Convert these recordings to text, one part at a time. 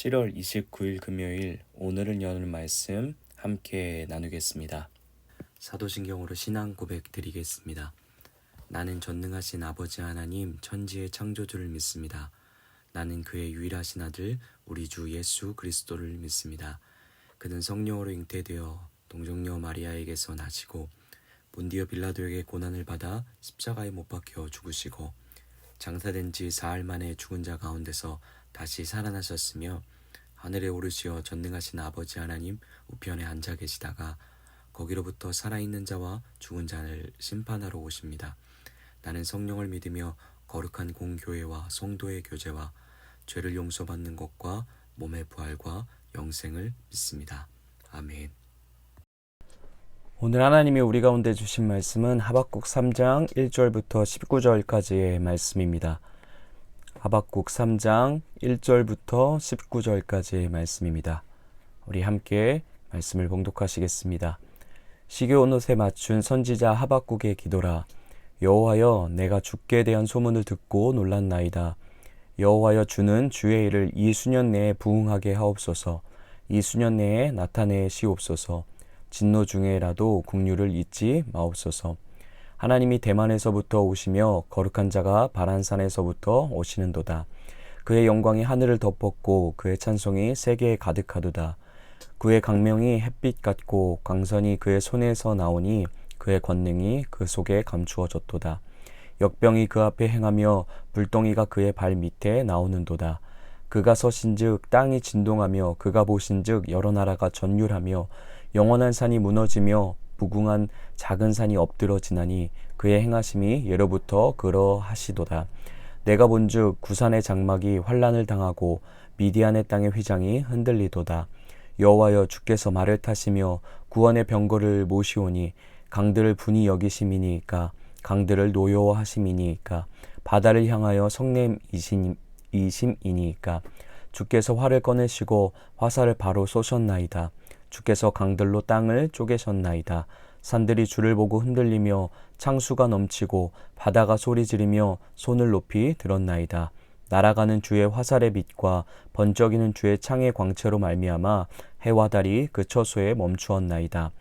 7월 29일 금요일 오늘을 여는 말씀 함께 나누겠습니다. 사도신경으로 신앙 고백 드리겠습니다. 나는 전능하신 아버지 하나님 천지의 창조주를 믿습니다. 나는 그의 유일하신 아들 우리 주 예수 그리스도를 믿습니다. 그는 성령으로 잉태되어 동정녀 마리아에게서 나시고 본디오 빌라도에게 고난을 받아 십자가에 못 박혀 죽으시고 장사된 지 사흘 만에 죽은 자 가운데서 다시 살아나셨으며 하늘에 오르시어 전능하신 아버지 하나님 우편에 앉아 계시다가 거기로부터 살아있는 자와 죽은 자를 심판하러 오십니다. 나는 성령을 믿으며 거룩한 공교회와 성도의 교제와 죄를 용서받는 것과 몸의 부활과 영생을 믿습니다. 아멘. 오늘 하나님이 우리 가운데 주신 말씀은 하박국 3장 1절부터 19절까지의 말씀입니다. 하박국 3장 1절부터 19절까지의 말씀입니다. 우리 함께 말씀을 봉독하시겠습니다. 시겨온 옷에 맞춘 선지자 하박국의 기도라. 여호와여, 내가 주께 대한 소문을 듣고 놀랐나이다. 여호와여, 주는 주의 일을 이 수년 내에 부응하게 하옵소서. 이 수년 내에 나타내시옵소서. 진노 중에라도 국류를 잊지 마옵소서. 하나님이 대만에서부터 오시며 거룩한 자가 바란산에서부터 오시는도다. 그의 영광이 하늘을 덮었고 그의 찬송이 세계에 가득하도다. 그의 강명이 햇빛 같고 광선이 그의 손에서 나오니 그의 권능이 그 속에 감추어졌도다. 역병이 그 앞에 행하며 불덩이가 그의 발 밑에 나오는도다. 그가 서신즉 땅이 진동하며 그가 보신즉 여러 나라가 전율하며 영원한 산이 무너지며 무궁한 작은 산이 엎드러지나니 그의 행하심이 예로부터 그러하시도다. 내가 본즉 구산의 장막이 환란을 당하고 미디안의 땅의 휘장이 흔들리도다. 여호와여, 주께서 말을 타시며 구원의 병거를 모시오니 강들을 분이 여기심이니이까 강들을 노여워하심이니이까 바다를 향하여 성냄이심이니이까 주께서 활을 꺼내시고 화살을 바로 쏘셨나이다. 주께서 강들로 땅을 쪼개셨나이다. 산들이 주를 보고 흔들리며 창수가 넘치고 바다가 소리 지르며 손을 높이 들었나이다. 날아가는 주의 화살의 빛과 번쩍이는 주의 창의 광채로 말미암아 해와 달이 그 처소에 멈추었나이다.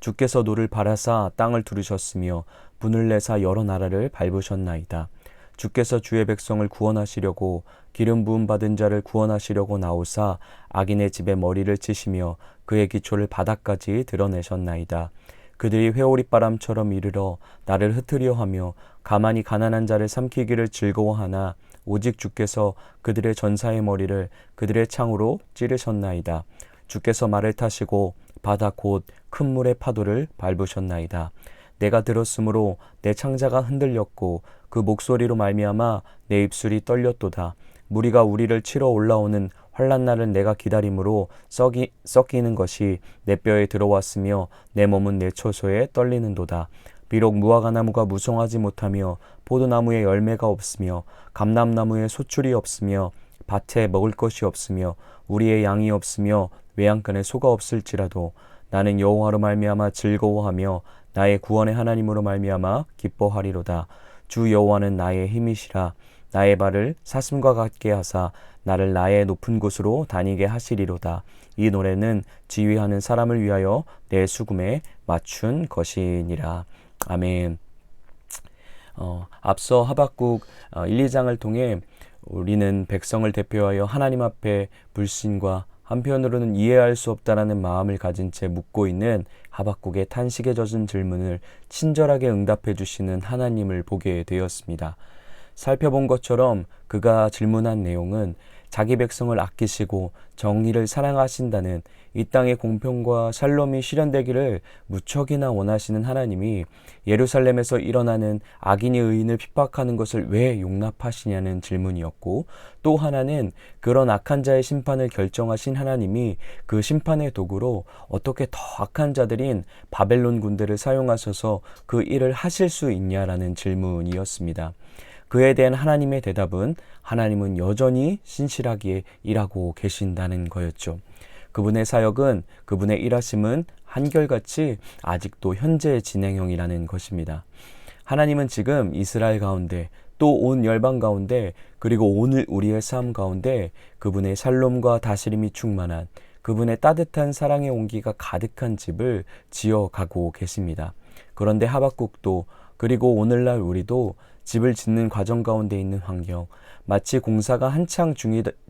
주께서 노를 바라사 땅을 두르셨으며 분을 내사 여러 나라를 밟으셨나이다. 주께서 주의 백성을 구원하시려고 기름 부음 받은 자를 구원하시려고 나오사 악인의 집에 머리를 치시며 그의 기초를 바닥까지 드러내셨나이다. 그들이 회오리바람처럼 이르러 나를 흩으려 하며 가만히 가난한 자를 삼키기를 즐거워하나 오직 주께서 그들의 전사의 머리를 그들의 창으로 찌르셨나이다. 주께서 말을 타시고 바다 곧 큰 물의 파도를 밟으셨나이다. 내가 들었으므로 내 창자가 흔들렸고 그 목소리로 말미암아 내 입술이 떨렸도다. 무리가 우리를 치러 올라오는 환난날을 내가 기다림으로 썩이는 것이 내 뼈에 들어왔으며 내 몸은 내 처소에 떨리는도다. 비록 무화과나무가 무성하지 못하며 포도나무에 열매가 없으며 감람나무에 소출이 없으며 밭에 먹을 것이 없으며 우리의 양이 없으며 외양간에 소가 없을지라도 나는 여호와로 말미암아 즐거워하며 나의 구원의 하나님으로 말미암아 기뻐하리로다. 주 여호와는 나의 힘이시라. 나의 발을 사슴과 같게 하사 나를 나의 높은 곳으로 다니게 하시리로다. 이 노래는 지휘하는 사람을 위하여 내 수금에 맞춘 것이니라. 아멘. 앞서 하박국 1, 2장을 통해 우리는 백성을 대표하여 하나님 앞에 불신과 한편으로는 이해할 수 없다라는 마음을 가진 채 묻고 있는 하박국의 탄식에 젖은 질문을 친절하게 응답해 주시는 하나님을 보게 되었습니다. 살펴본 것처럼 그가 질문한 내용은 자기 백성을 아끼시고 정의를 사랑하신다는 이 땅의 공평과 샬롬이 실현되기를 무척이나 원하시는 하나님이 예루살렘에서 일어나는 악인이 의인을 핍박하는 것을 왜 용납하시냐는 질문이었고, 또 하나는 그런 악한 자의 심판을 결정하신 하나님이 그 심판의 도구로 어떻게 더 악한 자들인 바벨론 군대를 사용하셔서 그 일을 하실 수 있냐라는 질문이었습니다. 그에 대한 하나님의 대답은 하나님은 여전히 신실하게 일하고 계신다는 거였죠. 그분의 사역은, 그분의 일하심은 한결같이 아직도 현재 진행형이라는 것입니다. 하나님은 지금 이스라엘 가운데, 또 온 열방 가운데, 그리고 오늘 우리의 삶 가운데 그분의 샬롬과 다스림이 충만한, 그분의 따뜻한 사랑의 온기가 가득한 집을 지어가고 계십니다. 그런데 하박국도, 그리고 오늘날 우리도 집을 짓는 과정 가운데 있는 환경, 마치 공사가 한창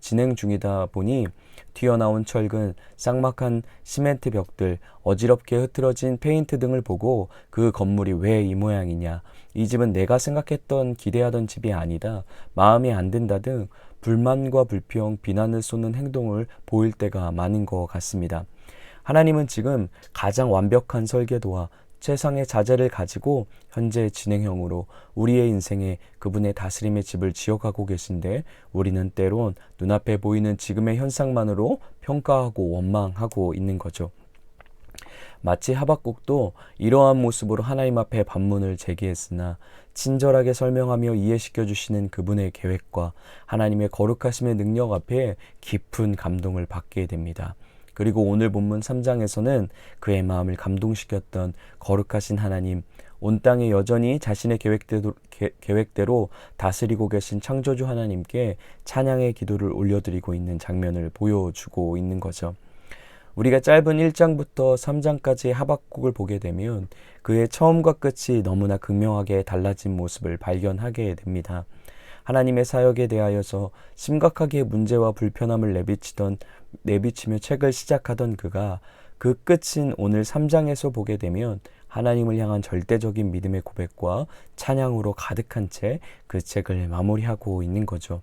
진행 중이다 보니 튀어나온 철근, 쌍막한 시멘트 벽들, 어지럽게 흐트러진 페인트 등을 보고 그 건물이 왜 이 모양이냐, 이 집은 내가 생각했던 기대하던 집이 아니다, 마음에 안 든다 등 불만과 불평, 비난을 쏟는 행동을 보일 때가 많은 것 같습니다. 하나님은 지금 가장 완벽한 설계도와 최상의 자재를 가지고 현재 진행형으로 우리의 인생에 그분의 다스림의 집을 지어가고 계신데, 우리는 때론 눈앞에 보이는 지금의 현상만으로 평가하고 원망하고 있는 거죠. 마치 하박국도 이러한 모습으로 하나님 앞에 반문을 제기했으나 친절하게 설명하며 이해시켜 주시는 그분의 계획과 하나님의 거룩하심의 능력 앞에 깊은 감동을 받게 됩니다. 그리고 오늘 본문 3장에서는 그의 마음을 감동시켰던 거룩하신 하나님, 온 땅에 여전히 자신의 계획대로 다스리고 계신 창조주 하나님께 찬양의 기도를 올려드리고 있는 장면을 보여주고 있는 거죠. 우리가 짧은 1장부터 3장까지의 하박국을 보게 되면 그의 처음과 끝이 너무나 극명하게 달라진 모습을 발견하게 됩니다. 하나님의 사역에 대하여서 심각하게 문제와 불편함을 내비치며 책을 시작하던 그가 그 끝인 오늘 3장에서 보게 되면 하나님을 향한 절대적인 믿음의 고백과 찬양으로 가득한 채 그 책을 마무리하고 있는 거죠.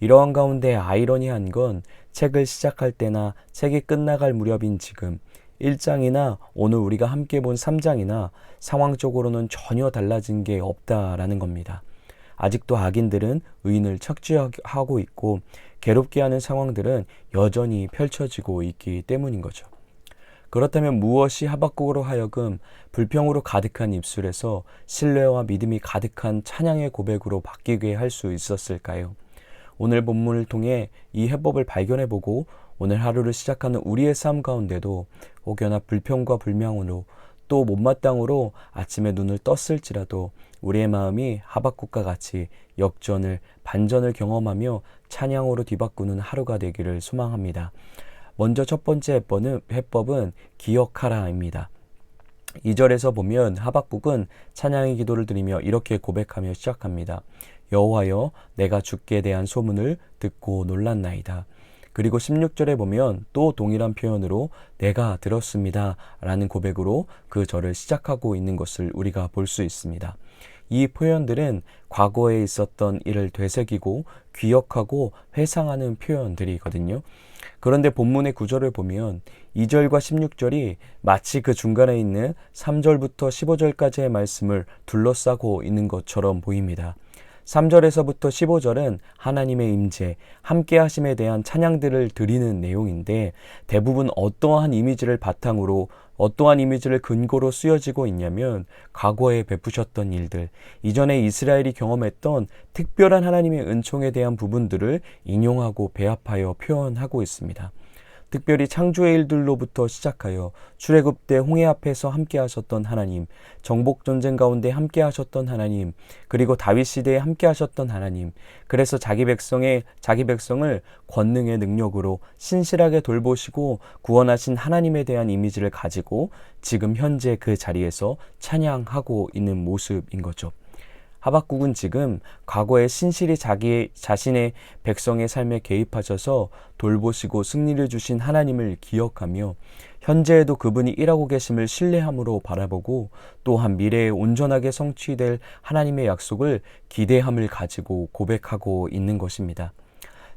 이러한 가운데 아이러니한 건 책을 시작할 때나 책이 끝나갈 무렵인 지금 1장이나 오늘 우리가 함께 본 3장이나 상황적으로는 전혀 달라진 게 없다라는 겁니다. 아직도 악인들은 의인을 착취하고 있고 괴롭게 하는 상황들은 여전히 펼쳐지고 있기 때문인 거죠. 그렇다면 무엇이 하박국으로 하여금 불평으로 가득한 입술에서 신뢰와 믿음이 가득한 찬양의 고백으로 바뀌게 할 수 있었을까요? 오늘 본문을 통해 이 해법을 발견해보고 오늘 하루를 시작하는 우리의 삶 가운데도 혹여나 불평과 불명으로 또 못마땅으로 아침에 눈을 떴을지라도 우리의 마음이 하박국과 같이 역전을, 반전을 경험하며 찬양으로 뒤바꾸는 하루가 되기를 소망합니다. 먼저 첫 번째 해법은 기억하라입니다. 2절에서 보면 하박국은 찬양의 기도를 드리며 이렇게 고백하며 시작합니다. 여호와여, 내가 주께 대한 소문을 듣고 놀랐나이다. 그리고 16절에 보면 또 동일한 표현으로 내가 들었습니다 라는 고백으로 그 절을 시작하고 있는 것을 우리가 볼 수 있습니다. 이 표현들은 과거에 있었던 일을 되새기고 기억하고 회상하는 표현들이거든요. 그런데 본문의 구절을 보면 2절과 16절이 마치 그 중간에 있는 3절부터 15절까지의 말씀을 둘러싸고 있는 것처럼 보입니다. 3절에서부터 15절은 하나님의 임재, 함께 하심에 대한 찬양들을 드리는 내용인데 대부분 어떠한 이미지를 바탕으로 어떠한 이미지를 근거로 쓰여지고 있냐면 과거에 베푸셨던 일들, 이전에 이스라엘이 경험했던 특별한 하나님의 은총에 대한 부분들을 인용하고 배합하여 표현하고 있습니다. 특별히 창조의 일들로부터 시작하여 출애굽 때 홍해 앞에서 함께 하셨던 하나님, 정복 전쟁 가운데 함께 하셨던 하나님, 그리고 다윗 시대에 함께 하셨던 하나님, 그래서 자기 백성을 권능의 능력으로 신실하게 돌보시고 구원하신 하나님에 대한 이미지를 가지고 지금 현재 그 자리에서 찬양하고 있는 모습인 거죠. 하박국은 지금 과거에 신실히 자신의 백성의 삶에 개입하셔서 돌보시고 승리를 주신 하나님을 기억하며 현재에도 그분이 일하고 계심을 신뢰함으로 바라보고 또한 미래에 온전하게 성취될 하나님의 약속을 기대함을 가지고 고백하고 있는 것입니다.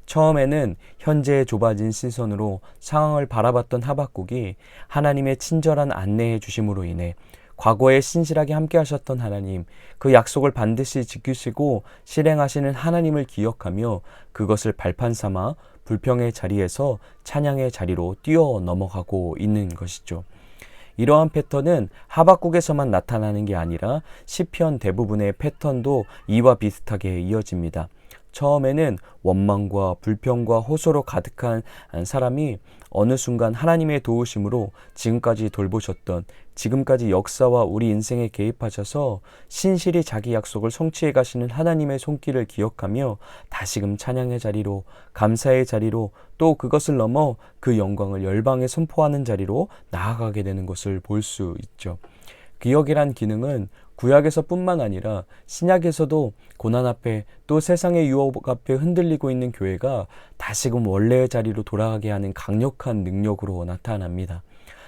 처음에는 현재의 좁아진 시선으로 상황을 바라봤던 하박국이 하나님의 친절한 안내해 주심으로 인해 과거에 신실하게 함께 하셨던 하나님, 그 약속을 반드시 지키시고 실행하시는 하나님을 기억하며 그것을 발판 삼아 불평의 자리에서 찬양의 자리로 뛰어 넘어가고 있는 것이죠. 이러한 패턴은 하박국에서만 나타나는 게 아니라 시편 대부분의 패턴도 이와 비슷하게 이어집니다. 처음에는 원망과 불평과 호소로 가득한 사람이 어느 순간 하나님의 도우심으로 지금까지 돌보셨던, 지금까지 역사와 우리 인생에 개입하셔서 신실히 자기 약속을 성취해 가시는 하나님의 손길을 기억하며 다시금 찬양의 자리로, 감사의 자리로, 또 그것을 넘어 그 영광을 열방에 선포하는 자리로 나아가게 되는 것을 볼 수 있죠. 기억이란 기능은 구약에서뿐만 아니라 신약에서도 고난 앞에 또 세상의 유혹 앞에 흔들리고 있는 교회가 다시금 원래의 자리로 돌아가게 하는 강력한 능력으로 나타납니다.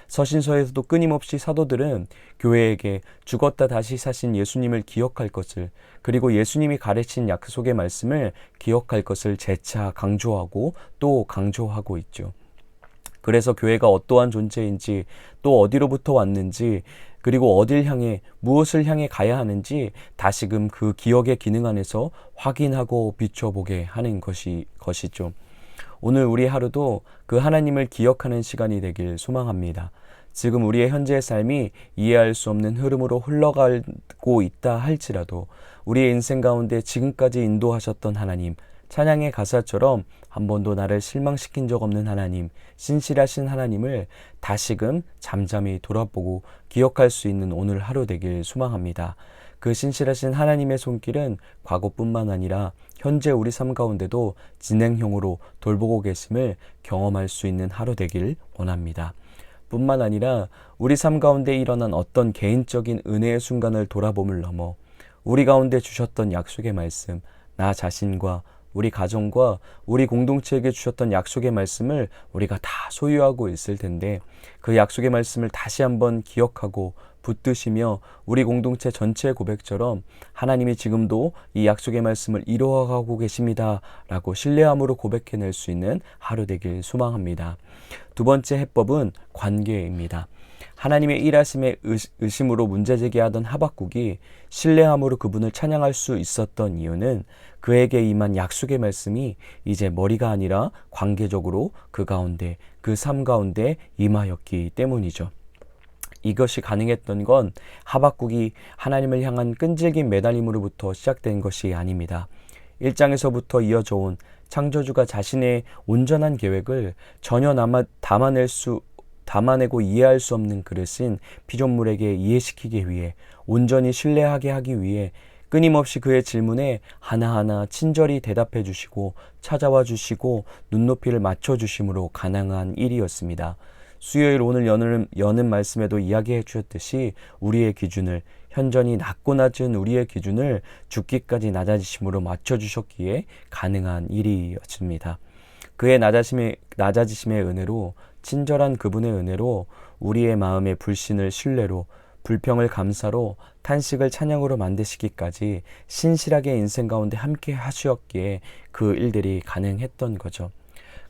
서신서에서도 끊임없이 사도들은 교회에게 죽었다 다시 사신 예수님을 기억할 것을, 그리고 예수님이 가르친 약속의 말씀을 기억할 것을 재차 강조하고 또 강조하고 있죠. 그래서 교회가 어떠한 존재인지, 또 어디로부터 왔는지, 그리고 어딜 향해 무엇을 향해 가야 하는지 다시금 그 기억의 기능 안에서 확인하고 비춰보게 하는 것이죠. 오늘 우리 하루도 그 하나님을 기억하는 시간이 되길 소망합니다. 지금 우리의 현재의 삶이 이해할 수 없는 흐름으로 흘러가고 있다 할지라도 우리의 인생 가운데 지금까지 인도하셨던 하나님, 찬양의 가사처럼 한 번도 나를 실망시킨 적 없는 하나님, 신실하신 하나님을 다시금 잠잠히 돌아보고 기억할 수 있는 오늘 하루 되길 소망합니다. 그 신실하신 하나님의 손길은 과거뿐만 아니라 현재 우리 삶 가운데도 진행형으로 돌보고 계심을 경험할 수 있는 하루 되길 원합니다. 뿐만 아니라 우리 삶 가운데 일어난 어떤 개인적인 은혜의 순간을 돌아봄을 넘어 우리 가운데 주셨던 약속의 말씀, 나 자신과 우리 가정과 우리 공동체에게 주셨던 약속의 말씀을 우리가 다 소유하고 있을 텐데, 그 약속의 말씀을 다시 한번 기억하고 붙드시며 우리 공동체 전체의 고백처럼 하나님이 지금도 이 약속의 말씀을 이루어가고 계십니다 라고 신뢰함으로 고백해낼 수 있는 하루 되길 소망합니다. 두 번째 해법은 관계입니다. 하나님의 일하심에 의심으로 문제제기하던 하박국이 신뢰함으로 그분을 찬양할 수 있었던 이유는 그에게 임한 약속의 말씀이 이제 머리가 아니라 관계적으로 그 가운데, 그 삶 가운데 임하였기 때문이죠. 이것이 가능했던 건 하박국이 하나님을 향한 끈질긴 매달림으로부터 시작된 것이 아닙니다. 1장에서부터 이어져 온 창조주가 자신의 온전한 계획을 전혀 담아내고 이해할 수 없는 그릇인 피조물에게 이해시키기 위해, 온전히 신뢰하게 하기 위해 끊임없이 그의 질문에 하나하나 친절히 대답해 주시고 찾아와 주시고 눈높이를 맞춰 주심으로 가능한 일이었습니다. 수요일 오늘 여는 말씀에도 이야기해 주셨듯이 우리의 기준을, 현저히 낮고 낮은 우리의 기준을 죽기까지 낮아지심으로 맞춰 주셨기에 가능한 일이었습니다. 그의 낮아지심의 은혜로, 친절한 그분의 은혜로 우리의 마음의 불신을 신뢰로, 불평을 감사로, 탄식을 찬양으로 만드시기까지 신실하게 인생 가운데 함께 하셨기에 그 일들이 가능했던 거죠.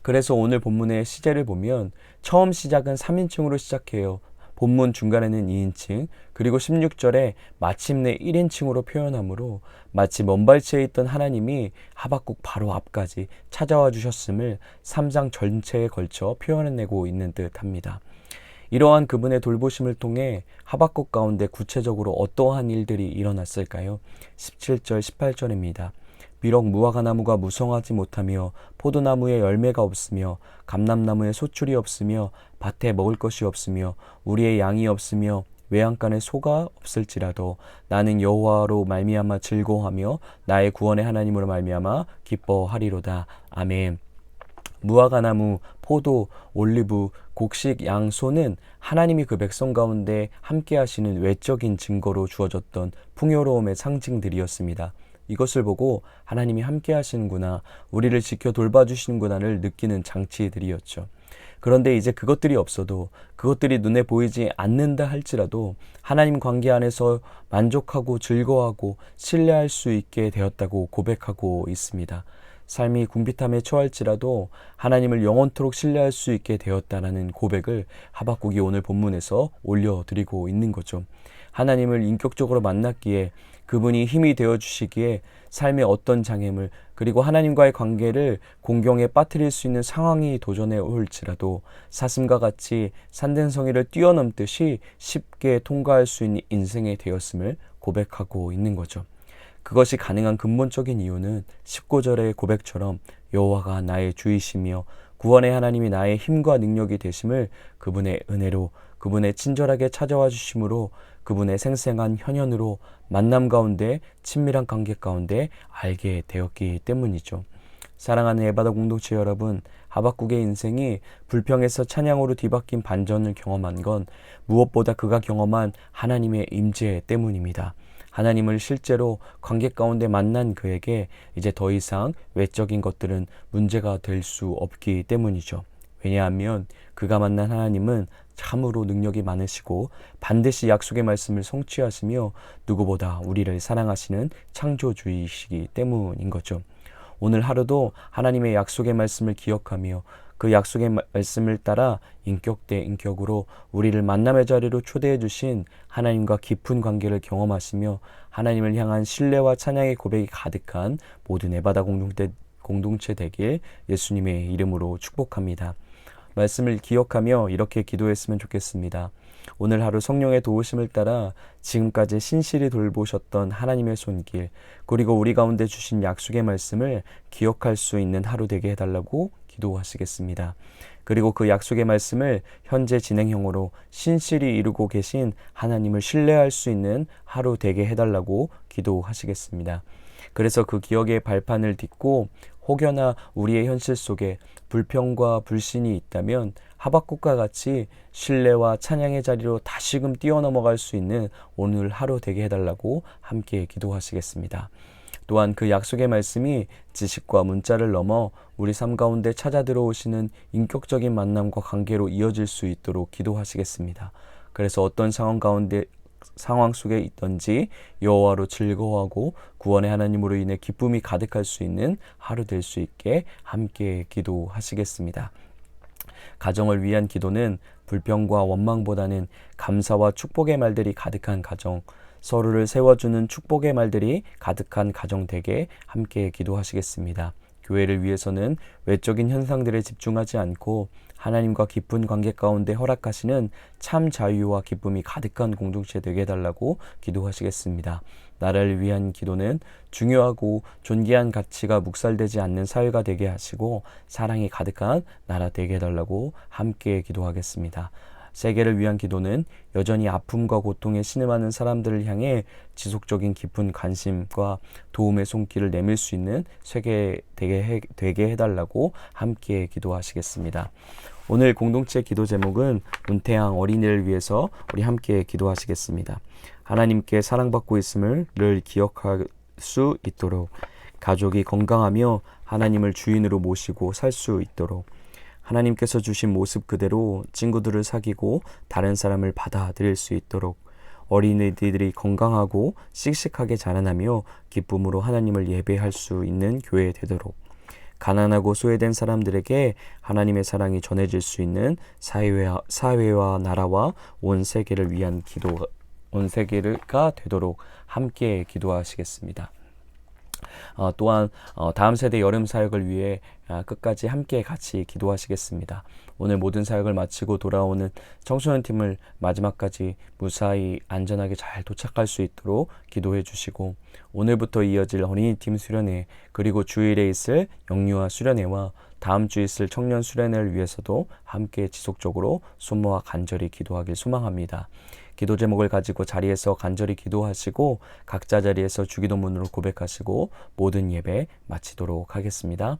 그래서 오늘 본문의 시제를 보면 처음 시작은 3인칭으로 시작해요. 본문 중간에는 2인칭, 그리고 16절에 마침내 1인칭으로 표현하므로 마치 먼발치에 있던 하나님이 하박국 바로 앞까지 찾아와 주셨음을 3장 전체에 걸쳐 표현해내고 있는 듯합니다. 이러한 그분의 돌보심을 통해 하박국 가운데 구체적으로 어떠한 일들이 일어났을까요? 17절, 18절입니다. 비록 무화과나무가 무성하지 못하며 포도나무에 열매가 없으며 감람나무에 소출이 없으며 밭에 먹을 것이 없으며 우리의 양이 없으며 외양간에 소가 없을지라도 나는 여호와로 말미암아 즐거워하며 나의 구원의 하나님으로 말미암아 기뻐하리로다. 아멘. 무화과나무, 포도, 올리브, 곡식, 양, 소는 하나님이 그 백성 가운데 함께 하시는 외적인 증거로 주어졌던 풍요로움의 상징들이었습니다. 이것을 보고 하나님이 함께 하시는구나, 우리를 지켜 돌봐주시는구나를 느끼는 장치들이었죠. 그런데 이제 그것들이 없어도, 그것들이 눈에 보이지 않는다 할지라도 하나님 관계 안에서 만족하고 즐거워하고 신뢰할 수 있게 되었다고 고백하고 있습니다. 삶이 궁핍함에 처할지라도 하나님을 영원토록 신뢰할 수 있게 되었다라는 고백을 하박국이 오늘 본문에서 올려드리고 있는 거죠. 하나님을 인격적으로 만났기에, 그분이 힘이 되어주시기에 삶의 어떤 장애물, 그리고 하나님과의 관계를 공경에 빠뜨릴 수 있는 상황이 도전해 올지라도 사슴과 같이 산등성이를 뛰어넘듯이 쉽게 통과할 수 있는 인생이 되었음을 고백하고 있는 거죠. 그것이 가능한 근본적인 이유는 19절의 고백처럼 여호와가 나의 주이시며 구원의 하나님이 나의 힘과 능력이 되심을 그분의 은혜로, 그분의 친절하게 찾아와 주심으로, 그분의 생생한 현현으로 만남 가운데, 친밀한 관계 가운데 알게 되었기 때문이죠. 사랑하는 에바다 공동체 여러분, 하박국의 인생이 불평에서 찬양으로 뒤바뀐 반전을 경험한 건 무엇보다 그가 경험한 하나님의 임재 때문입니다. 하나님을 실제로 관계 가운데 만난 그에게 이제 더 이상 외적인 것들은 문제가 될 수 없기 때문이죠. 왜냐하면 그가 만난 하나님은 참으로 능력이 많으시고 반드시 약속의 말씀을 성취하시며 누구보다 우리를 사랑하시는 창조주이시기 때문인 거죠. 오늘 하루도 하나님의 약속의 말씀을 기억하며 그 약속의 말씀을 따라 인격 대 인격으로 우리를 만남의 자리로 초대해 주신 하나님과 깊은 관계를 경험하시며 하나님을 향한 신뢰와 찬양의 고백이 가득한 모든 에바다 공동체 되길 예수님의 이름으로 축복합니다. 말씀을 기억하며 이렇게 기도했으면 좋겠습니다. 오늘 하루 성령의 도우심을 따라 지금까지 신실히 돌보셨던 하나님의 손길, 그리고 우리 가운데 주신 약속의 말씀을 기억할 수 있는 하루 되게 해달라고 기도하시겠습니다. 그리고 그 약속의 말씀을 현재 진행형으로 신실히 이루고 계신 하나님을 신뢰할 수 있는 하루 되게 해달라고 기도하시겠습니다. 그래서 그 기억의 발판을 딛고 혹여나 우리의 현실 속에 불평과 불신이 있다면 하박국과 같이 신뢰와 찬양의 자리로 다시금 뛰어넘어갈 수 있는 오늘 하루 되게 해달라고 함께 기도하시겠습니다. 또한 그 약속의 말씀이 지식과 문자를 넘어 우리 삶 가운데 찾아 들어오시는 인격적인 만남과 관계로 이어질 수 있도록 기도하시겠습니다. 그래서 어떤 상황 속에 있든지 여호와로 즐거워하고 구원의 하나님으로 인해 기쁨이 가득할 수 있는 하루 될 수 있게 함께 기도하시겠습니다. 가정을 위한 기도는 불평과 원망보다는 감사와 축복의 말들이 가득한 가정, 서로를 세워주는 축복의 말들이 가득한 가정 되게 함께 기도하시겠습니다. 교회를 위해서는 외적인 현상들에 집중하지 않고 하나님과 깊은 관계 가운데 허락하시는 참 자유와 기쁨이 가득한 공동체 되게 해달라고 기도하시겠습니다. 나라를 위한 기도는 중요하고 존귀한 가치가 묵살되지 않는 사회가 되게 하시고 사랑이 가득한 나라 되게 해달라고 함께 기도하겠습니다. 세계를 위한 기도는 여전히 아픔과 고통에 신음하는 사람들을 향해 지속적인 깊은 관심과 도움의 손길을 내밀 수 있는 세계 되게 해달라고 함께 기도하시겠습니다. 오늘 공동체 기도 제목은 문태양 어린이를 위해서 우리 함께 기도하시겠습니다. 하나님께 사랑받고 있음을 늘 기억할 수 있도록, 가족이 건강하며 하나님을 주인으로 모시고 살 수 있도록, 하나님께서 주신 모습 그대로 친구들을 사귀고 다른 사람을 받아들일 수 있도록, 어린이들이 건강하고 씩씩하게 자라나며 기쁨으로 하나님을 예배할 수 있는 교회 되도록, 가난하고 소외된 사람들에게 하나님의 사랑이 전해질 수 있는 사회와 나라와 온 세계를 위한 온 세계가 되도록 함께 기도하시겠습니다. 또한 다음 세대 여름 사역을 위해 끝까지 함께 같이 기도하시겠습니다. 오늘 모든 사역을 마치고 돌아오는 청소년 팀을 마지막까지 무사히 안전하게 잘 도착할 수 있도록 기도해 주시고, 오늘부터 이어질 어린이팀 수련회, 그리고 주일에 있을 영유아 수련회와 다음 주 있을 청년 수련회를 위해서도 함께 지속적으로 손모아 간절히 기도하길 소망합니다. 기도 제목을 가지고 자리에서 간절히 기도하시고 각자 자리에서 주기도문으로 고백하시고 모든 예배 마치도록 하겠습니다.